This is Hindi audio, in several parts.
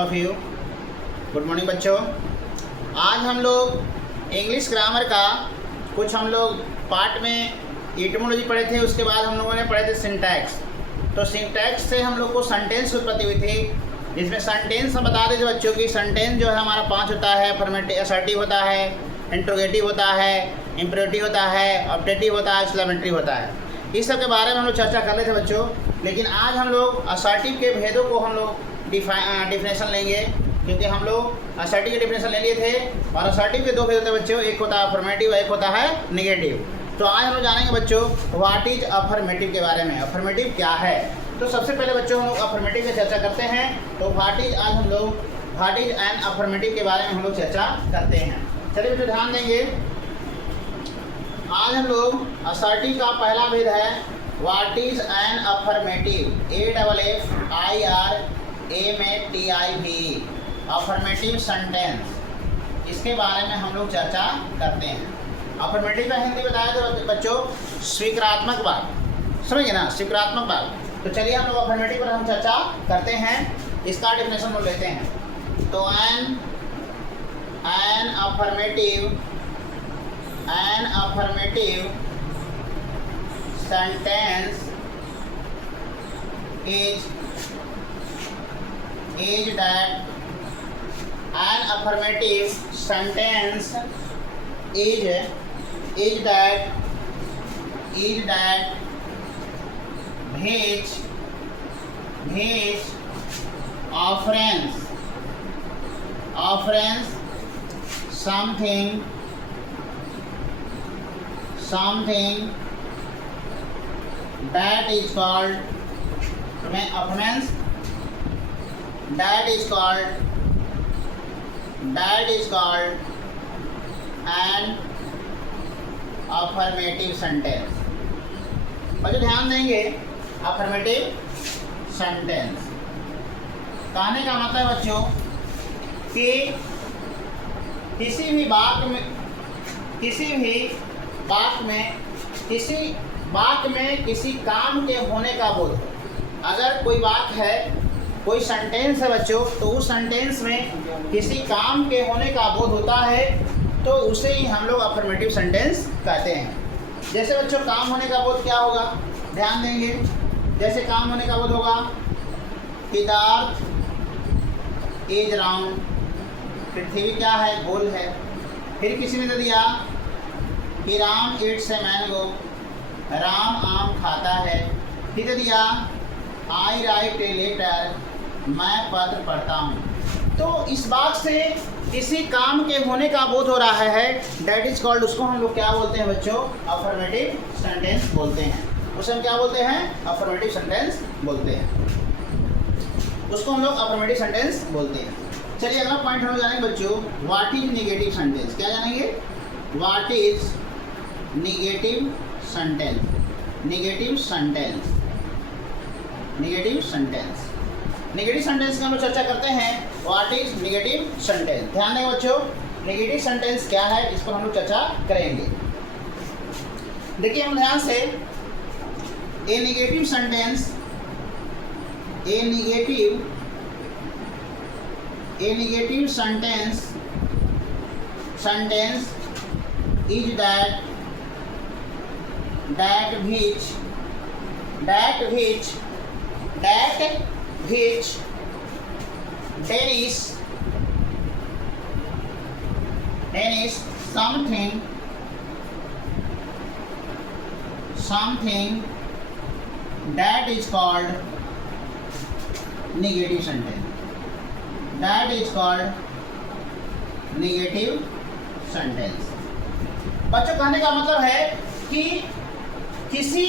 Of you. गुड मॉर्निंग बच्चों। आज हम लोग इंग्लिश ग्रामर का कुछ हम लोग पार्ट में एटिमोलॉजी पढ़े थे, उसके बाद हम लोगों ने पढ़े थे सिंटैक्स। तो सिंटैक्स से हम लोग को सेंटेंस उत्पत्ति हुई थी, जिसमें सेंटेंस हम बता देते बच्चों की सेंटेंस जो है हमारा 5 होता है। अफर्मेटिव, असर्टिव होता है, इंट्रोगेटिव होता है, इम्परेटिव होता है, ऑब्जेक्टिव होता है, एक्सक्लेमेटरी होता है। इस सब के बारे में हम लोग चर्चा कर रहे थे बच्चों। लेकिन आज हम लोग असर्टिव के भेदों को हम लोग डिफिनेशन लेंगे, क्योंकि हम लोग असर्टिव के डिफिनेशन ले लिए थे। और असर्टिव के 2 भेद होते हैं बच्चों, एक होता है अफर्मेटिव, एक होता है निगेटिव। तो आज हम लोग जानेंगे बच्चों व्हाट इज अफर्मेटिव के बारे में। अफर्मेटिव क्या है? तो सबसे पहले बच्चों हम लोग अफर्मेटिव की चर्चा करते हैं। तो व्हाट इज एन अफर्मेटिव के बारे में हम लोग चर्चा करते हैं। चलिए बच्चों ध्यान देंगे। आज हम लोग असर्टिव का पहला भेद है what is an affirmative, AFFIRMATIV, affirmative sentence. इसके बारे में हम लोग चर्चा करते हैं। अफर्मेटिव का हिंदी बताया तो बच्चों स्वीकारात्मक बात, समझिए ना, स्वीकारात्मक बात। तो चलिए हम लोग अफर्मेटिव पर हम चर्चा करते हैं। इसका डेफिनेशन लोग लेते हैं। तो an affirmative sentence is that an affirmative sentence is that which offers something that is called an affirmative sentence। बच्चों ध्यान देंगे, अफर्मेटिव सेंटेंस कहने का मतलब बच्चों कि किसी बात में किसी काम के होने का बोध। अगर कोई बात है, कोई सेंटेंस है बच्चों, तो उस सेंटेंस में किसी काम के होने का बोध होता है, तो उसे ही हम लोग अफर्मेटिव सेंटेंस कहते हैं। जैसे बच्चों काम होने का बोध क्या होगा, ध्यान देंगे। जैसे काम होने का बोध होगा कि द अर्थ इज राउंड, पृथ्वी क्या है, गोल है। फिर किसी ने दे दिया कि Ram eats a mango, Ram आम खाता है। फिर दे दिया आई राइट ए लेटर, मैं पत्र पढ़ता हूँ। तो इस बात से किसी काम के होने का बोध हो रहा है, डैट इज कॉल्ड, उसको हम लोग क्या बोलते हैं बच्चों, अफर्मेटिव सेंटेंस बोलते हैं। उसे हम क्या बोलते हैं, अफर्मेटिव सेंटेंस बोलते हैं। उसको हम लोग अफर्मेटिव सेंटेंस बोलते हैं। चलिए अगला पॉइंट हम जानेंगे बच्चों व्हाट इज निगेटिव सेंटेंस। क्या जानेंगे, what is negative sentence. Negative sentence की हम लोग चर्चा करते हैं। What is negative sentence. ध्यान दें बच्चों, निगेटिव सेंटेंस क्या है, इस पर हम लोग चर्चा करेंगे। देखिए हम ध्यान से, a negative sentence is that which there is something that is called negative sentence। that is called negative sentence। बच्चों कहने का मतलब है कि किसी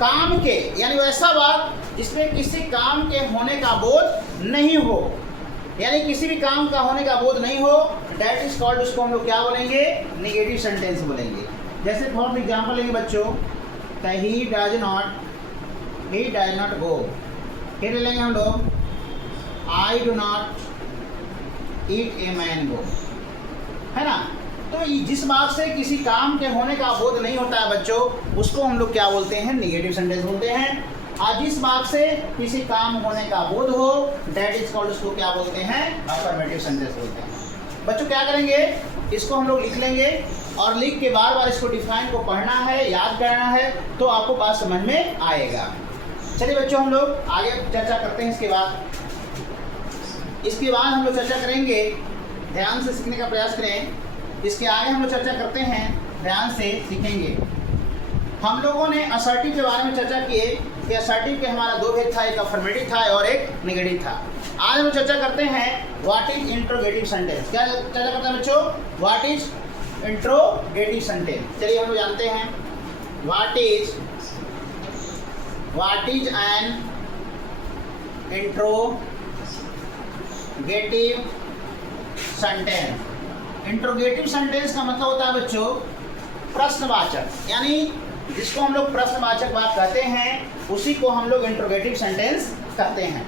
काम के, यानी वैसा बात जिसमें किसी काम के होने का बोध नहीं हो, यानी किसी भी काम का होने का बोध नहीं हो, डैट इज कॉल्ड, उसको हम लोग क्या बोलेंगे, निगेटिव सेंटेंस बोलेंगे। जैसे फॉर एग्जाम्पल लेंगे बच्चों, ही डज नॉट गो। फिर ले लेंगे हम लोग I do not eat a mango, है ना। तो जिस बात से किसी काम के होने का बोध नहीं होता है बच्चों, उसको हम लोग क्या बोलते हैं, निगेटिव सेंटेंस बोलते हैं। और जिस बात से किसी काम होने का बोध हो, दैट इज कॉल्ड, उसको क्या बोलते हैं? अफर्मेटिव सेंटेंस बोलते हैं। बच्चों क्या करेंगे, इसको हम लोग लिख लेंगे और लिख के बार बार इसको डिफाइन को पढ़ना है, याद करना है, तो आपको बात समझ में आएगा। चलिए बच्चों हम लोग आगे चर्चा करते हैं। इसके बाद हम लोग चर्चा करेंगे, ध्यान से सीखने का प्रयास करें। इसके आगे हम लोग चर्चा करते हैं, ध्यान से सीखेंगे। हम लोगों ने असर्टिव के बारे में चर्चा किए कि असर्टिव के हमारा दो भेद था, एक अफर्मेटिव था और एक नेगेटिव था। आज हम चर्चा करते हैं व्हाट इज इंट्रोगेटिव सेंटेंस। क्या चर्चा करते हैं बच्चों? What is interrogative sentence. चलिए हम लोग जानते हैं what is an interrogative sentence. Interrogative sentence का मतलब होता है बच्चों प्रश्नवाचक, यानी जिसको हम लोग प्रश्नवाचक बात कहते हैं उसी को हम लोग इंट्रोगेटिव सेंटेंस कहते हैं।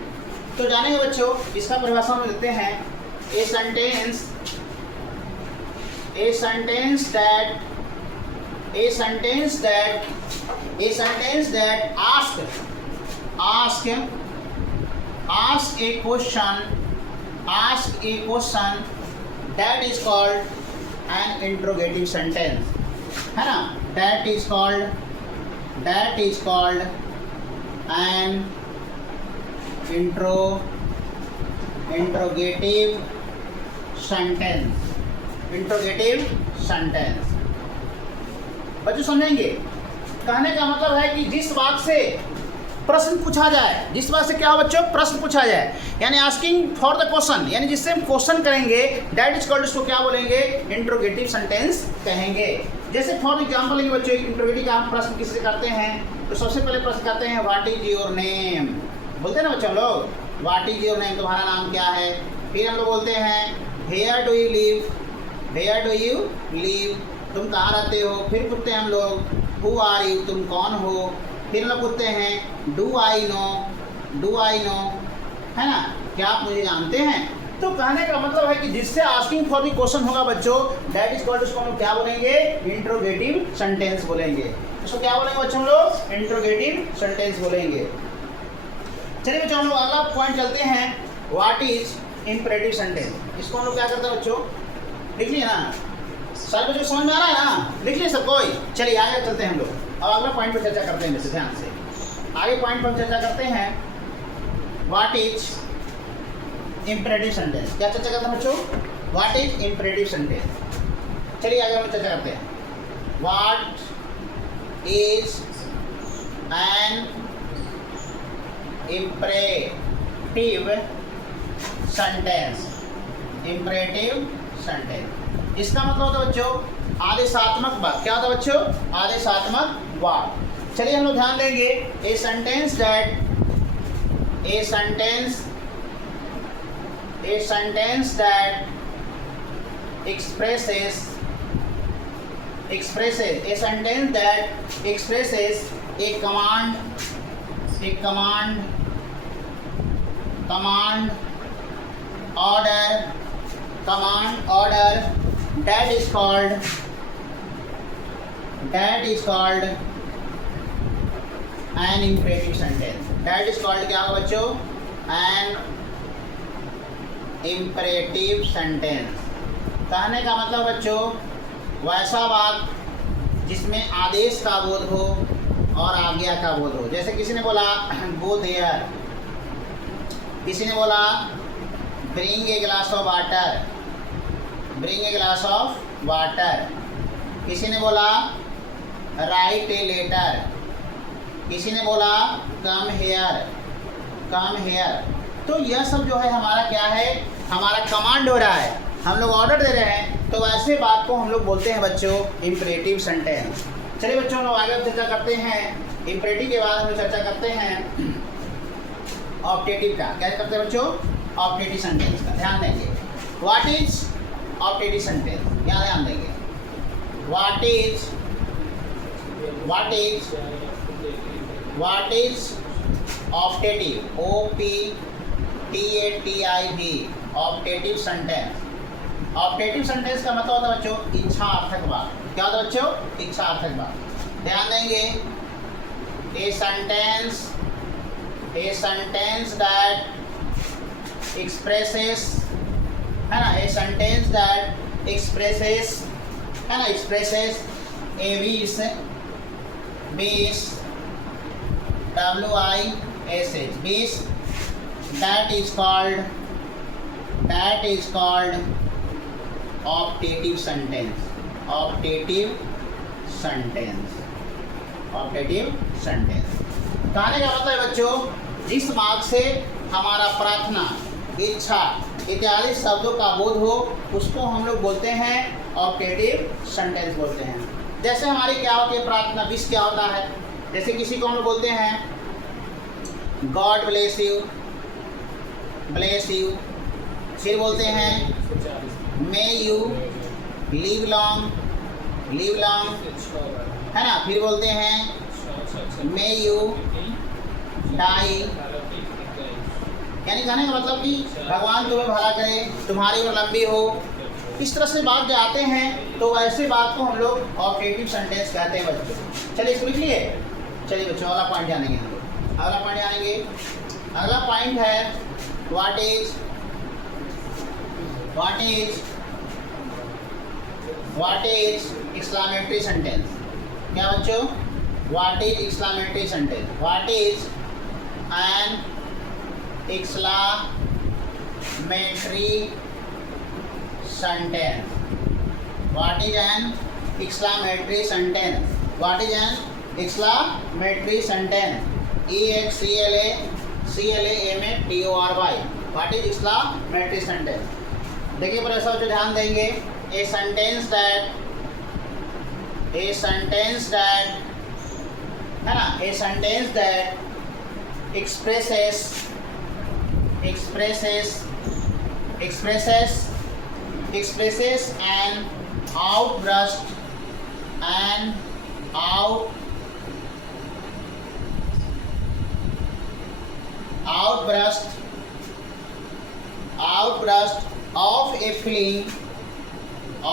तो जानेंगे बच्चों, इसका परिभाषा में देते हैं a sentence that ask a question that is called an interrogative sentence, है ना? that is called an interrogative sentence। बच्चों समझेंगे, कहने का मतलब है कि जिस बात से प्रश्न पूछा जाए, जिस बात से क्या हो बच्चों? प्रश्न पूछा जाए, यानी आस्किंग फॉर द क्वेश्चन, यानी जिससे हम क्वेश्चन करेंगे, दैट इज कॉल्ड, उसको क्या बोलेंगे? इंट्रोगेटिव सेंटेंस कहेंगे। जैसे फॉर एग्जांपल लेंगे बच्चों, इंट्रोगेटिव का हम प्रश्न किससे करते हैं? तो सबसे पहले प्रश्न करते हैं व्हाट इज योर नेम, बोलते हैं ना बच्चों लोग, व्हाट इज योर नेम, तुम्हारा नाम क्या है? फिर हम लोग बोलते हैं वेयर डू यू लिव, तुम कहाँ रहते हो? फिर पूछते हैं हम लोग हु आर यू, तुम कौन हो? फिर हम लोग पूछते हैं डू आई नो, है ना, क्या आप मुझे जानते हैं? तो कहने का मतलब है कि जिससे आस्किंग फॉर द क्वेश्चन होगा बच्चों, दैट इज कॉल्ड, उसको हम क्या बोलेंगे? इंट्रोगेटिव सेंटेंस बोलेंगे। इसको क्या बोलेंगे बच्चों? हम लोग इंट्रोगेटिव सेंटेंस बोलेंगे। चलिए बच्चों हम लोग अगला पॉइंट चलते हैं, व्हाट इज इंपरेटिव सेंटेंस। इसको हम लोग क्या करते हैं बच्चों? लिख लिया ना? सारे बच्चों समझ में आ रहा है ना? लिख लिया सब कोई? चलिए आगे चलते हैं हम लोग, अब अगला पॉइंट पर चर्चा करते हैं। वैसे ध्यान से आगे पॉइंट पर चर्चा करते हैं, व्हाट इज इंपरेटिव सेंटेंस। क्या चर्चा करते हैं बच्चों? What is imperative sentence. चलिए आगे हम चर्चा करते हैं, what is an imperative sentence. इसका मतलब होता है बच्चों आदेशात्मक वाक्य। क्या होता है बच्चों? आदेशात्मक वाक्य। चलिए हम लोग ध्यान देंगे, a sentence that expresses a command order that is called an imperative sentence। that is called क्या होगा बच्चों? an imperative sentence। कहने का मतलब बच्चों वैसा वाक्य जिसमें आदेश का बोध हो और आज्ञा का बोध हो। जैसे किसी ने बोला गो देयर, किसी ने बोला bring a glass of water, किसी ने बोला राइट ए लेटर, किसी ने बोला कम हेयर। तो यह सब जो है हमारा क्या है? हमारा कमांड हो रहा है, हम लोग ऑर्डर दे रहे हैं, तो वैसे बात को हम लोग बोलते हैं बच्चों इंपरेटिव सेंटेंस। चलिए बच्चों हम लोग आगे चर्चा करते हैं, इंपरेटिव के बाद हम लोग चर्चा करते हैं ऑप्टेटिव का। क्या करते हैं बच्चों? ऑप्टेटिव सेंटेंस का ध्यान देंगे। व्हाट इज ऑप्टेटिव सेंटेंस, क्या ध्यान देंगे? What is optative, OPTATIV, optative sentence. Optative sentence का मतलब होता है बच्चों इच्छार्थक वाक्य। क्या होता है बच्चों? इच्छार्थक वाक्य। ध्यान देंगे, a sentence a sentence that expresses, है ना, ए सेंटेंस दैट एक्सप्रेसेस, है ना, expresses A wish, wish WISH, wish, that is called optative sentence, optative sentence, optative sentence। कहने का मतलब है बच्चों, जिस मार्ग से हमारा प्रार्थना, इच्छा इत्यादि शब्दों का बोध हो, उसको हम लोग बोलते हैं ऑप्टेटिव सेंटेंस बोलते हैं। जैसे हमारी क्या होती है प्रार्थना, विश क्या होता है, जैसे किसी को हम लोग बोलते हैं God bless you, bless you, फिर बोलते हैं may you live long, live long, है ना, फिर बोलते हैं मे यू डाई, यानी कहने का मतलब कि भगवान तुम्हें भला करे, तुम्हारी उम्र लंबी हो। इस तरह से बात जो आते हैं तो ऐसे बात को हम लोग ऑप्टेटिव सेंटेंस कहते हैं बच्चों। चलिए इसको लिख लिए। चलिए बच्चों अगला पॉइंट जानेंगे हम लोग, अगला पॉइंट जानेंगे। अगला पॉइंट है व्हाट इज एक्सक्लेमेटरी सेंटेंस। क्या बच्चों, what is exclamatory sentence, what is an exclamatory sentence, what is an exclamatory sentence, what is an exclamatory sentence, EXCLAMATORY, what is exclamatory sentence। देखिए पर ऐसा बच्चों ध्यान देंगे, a sentence that है ना, a sentence that expresses an outburst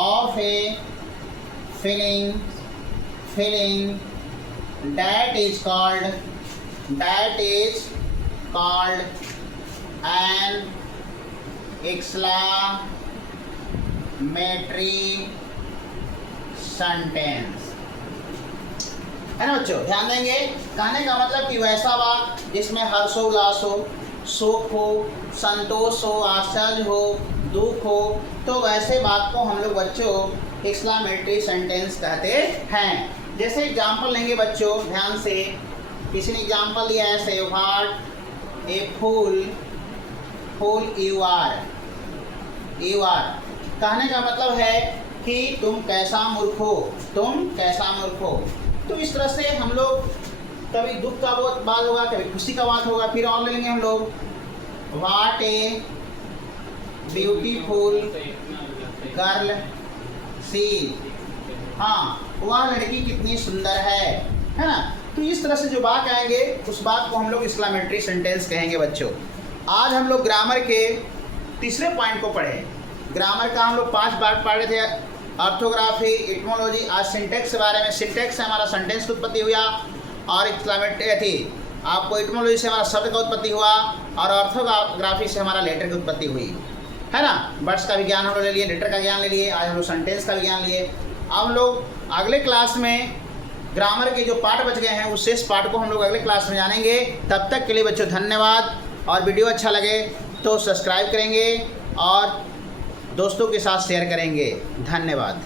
of a feeling that is called an exclamatory sentence, है ना बच्चों। ध्यान देंगे, कहने का मतलब कि वैसा वाक्य जिसमें हर्षोल्लास हो, सुख हो, संतोष हो, आश्चर्य हो, दुख हो, तो वैसे बात को हम लोग बच्चों एक्सक्लेमेटरी सेंटेंस कहते हैं। जैसे एग्जाम्पल लेंगे बच्चों ध्यान से, किसी ने एग्जाम्पल दिया है से what a fool you are, कहने का मतलब है कि तुम कैसा मूर्ख हो, तो इस तरह से हम लोग कभी दुख का बात होगा, कभी खुशी का बात होगा। फिर और ले लेंगे हम लोग what a beautiful girl she, हाँ वह लड़की कितनी सुंदर है ना। तो इस तरह से जो बात आएंगे उस बात को हम लोग एक्सक्लेमेटरी सेंटेंस कहेंगे बच्चों। आज हम लोग ग्रामर के तीसरे पॉइंट को पढ़े। ग्रामर का हम लोग 5 पार्ट पढ़ रहे थे, ऑर्थोग्राफी, इटमोलॉजी। आज सिंटेक्स के बारे में, सिंटेक्स से हमारा सेंटेंस की उत्पत्ति हुआ और एक्सक्लेमेटरी थी आपको इटमोलॉजी से हमारा शब्द का उत्पत्ति हुआ और ऑर्थोग्राफी से हमारा लेटर की उत्पत्ति हुई, है ना। वर्ड्स का भी ज्ञान हम लोग ले लिए, लेटर का ज्ञान ले लिए, आज हम लोग सेंटेंस का भी ज्ञान लिए। अब हम लोग अगले क्लास में ग्रामर के जो पार्ट बच गए हैं उस शेष पार्ट को हम लोग अगले क्लास में जानेंगे। तब तक के लिए बच्चों धन्यवाद, और वीडियो अच्छा लगे तो सब्सक्राइब करेंगे और दोस्तों के साथ शेयर करेंगे। धन्यवाद।